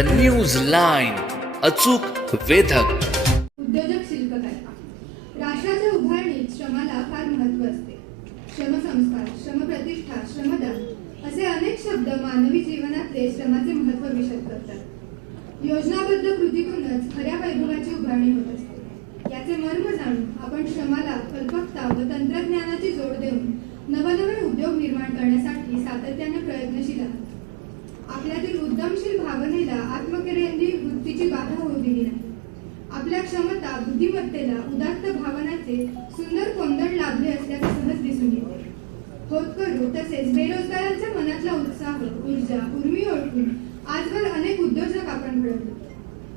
The news line अचूक वेधक. उद्योजक शिल्पकला. राष्ट्राच्या उभारणीत श्रमाला फार महत्त्व असते. श्रमसंस्कार श्रमप्रतिष्ठा श्रमदान असे अनेक शब्द मानवी जीवनातले श्रमाचे महत्त्व विशद करतात. योजनाबद्ध कृतीतूनच खऱ्या वैभवाची उभारणी होत असते. याचे मर्म जाणून आपण श्रमाला कल्पकता व तंत्रज्ञानाची जोड देऊन नवनवे उद्योग निर्माण करण्यासाठी सातत्याने प्रयत्नशील आहात. आपल्यातील उद्यमशील भावनेला आत्मकेंद्रित वृत्तीची बाधा होऊ दिली नाही. आपल्या क्षमता बुद्धिमत्तेला उदात्त भावनाचे सुंदर कोंदण लाभले असल्याचे सहज दिसून येते. होत करू तसेच बेरोजगारांच्या मनातला उत्साह ऊर्जा उर्मी ओळखून आजवर अनेक उद्योजक आपण घडवतो.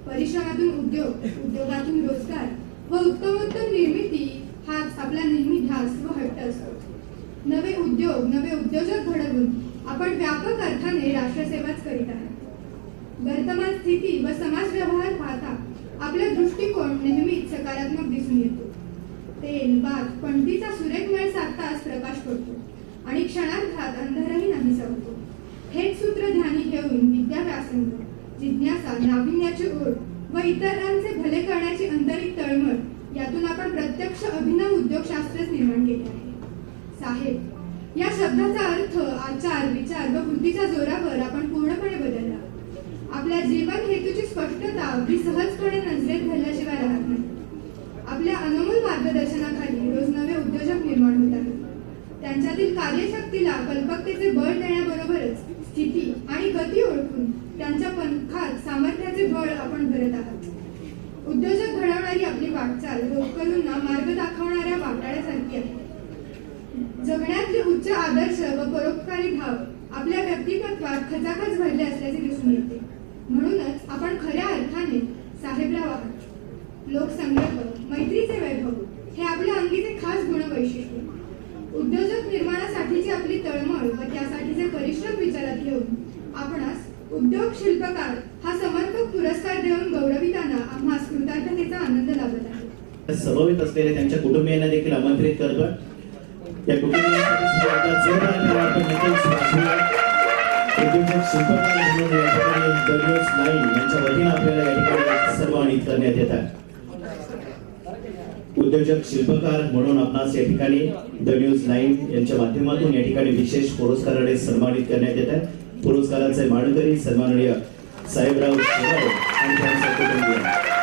परिश्रमातून उद्योग उद्योगातून रोजगार व उत्तमोत्तम निर्मिती हाच आपला नेहमी ध्यास व हट्ट असतो. नवे उद्योग नवे उद्योजक घडवून आपण व्यापक अर्थाने राष्ट्रसेवाच करीत आहात. वर्तमान स्थिती व समाज व्यवहार पाहता आपला दृष्टिकोन नेहमीच सकारात्मक दिसून येतो. तेल बात पणतीचा सुरेख मेळ साधताच प्रकाश पडतो आणि क्षणार्थात अंधारही नाही होतो हेच सूत्र ध्यानी घेऊन विद्याव्यासंग जिज्ञासा नाविन्याची ओढ व इतरांचे भले करण्याची आंतरिक तळमळ यातून आपण प्रत्यक्ष अभिनव उद्योगशास्त्रच निर्माण केले आहे. साहेब या शब्दाचा अर्थ आचार विचार व कृतीच्या जोरावर आपण पूर्णपणे बदलला. आपल्या जीवन हेतूची स्पष्टता अगदी सहजपणे नजरेत धरल्याशिवाय राहत नाही. आपल्या अनमोल मार्गदर्शनाखाली रोज नवे उद्योजक निर्माण होत आहेत त्यांच्यातील कार्यशक्तीला कल्पकतेचे बळ देण्याबरोबरच स्थिती आणि गती ओळखून त्यांच्या पंखात सामर्थ्याचे बळ आपण भरत आहात. उद्योजक घडवणारी आपली वाटचाल होतकरूंना मार्ग दाखवणार जगण्यातले उच्च आदर्श व परोपकारी भाव आपल्या व्यक्तिमत्वात खचाखच भरले असल्याचे दिसून येते. म्हणूनच आपण खऱ्या अर्थाने साहेबराव आहात लोकसंग्रह मैत्रीचे वैभव हे आपल्या अंगीचे खास गुण वैशिष्ट्य उद्योजक निर्माणासाठीची आपली तळमळ व त्यासाठीचे परिश्रम विचारात घेऊन आपणास उद्योग शिल्पकार हा समर्पक पुरस्कार देऊन गौरविताना आम्हा कृतज्ञतेचा आनंद लाभत आहे. समवेत असलेल्या त्यांच्या कुटुंबियांना देखील आमंत्रित करतो या उद्योजक शिल्पकार म्हणून ठिकाणी सन्मानित करण्यात उद्योजक शिल्पकार म्हणून आपणास या ठिकाणी द न्यूज नाईन यांच्या माध्यमातून या ठिकाणी विशेष पुरस्काराने सन्मानित करण्यात येत आहे पुरस्काराचे मानकरी सन्माननीय साहेबराव शिवाळे आणि त्यांच्या कुटुंबीय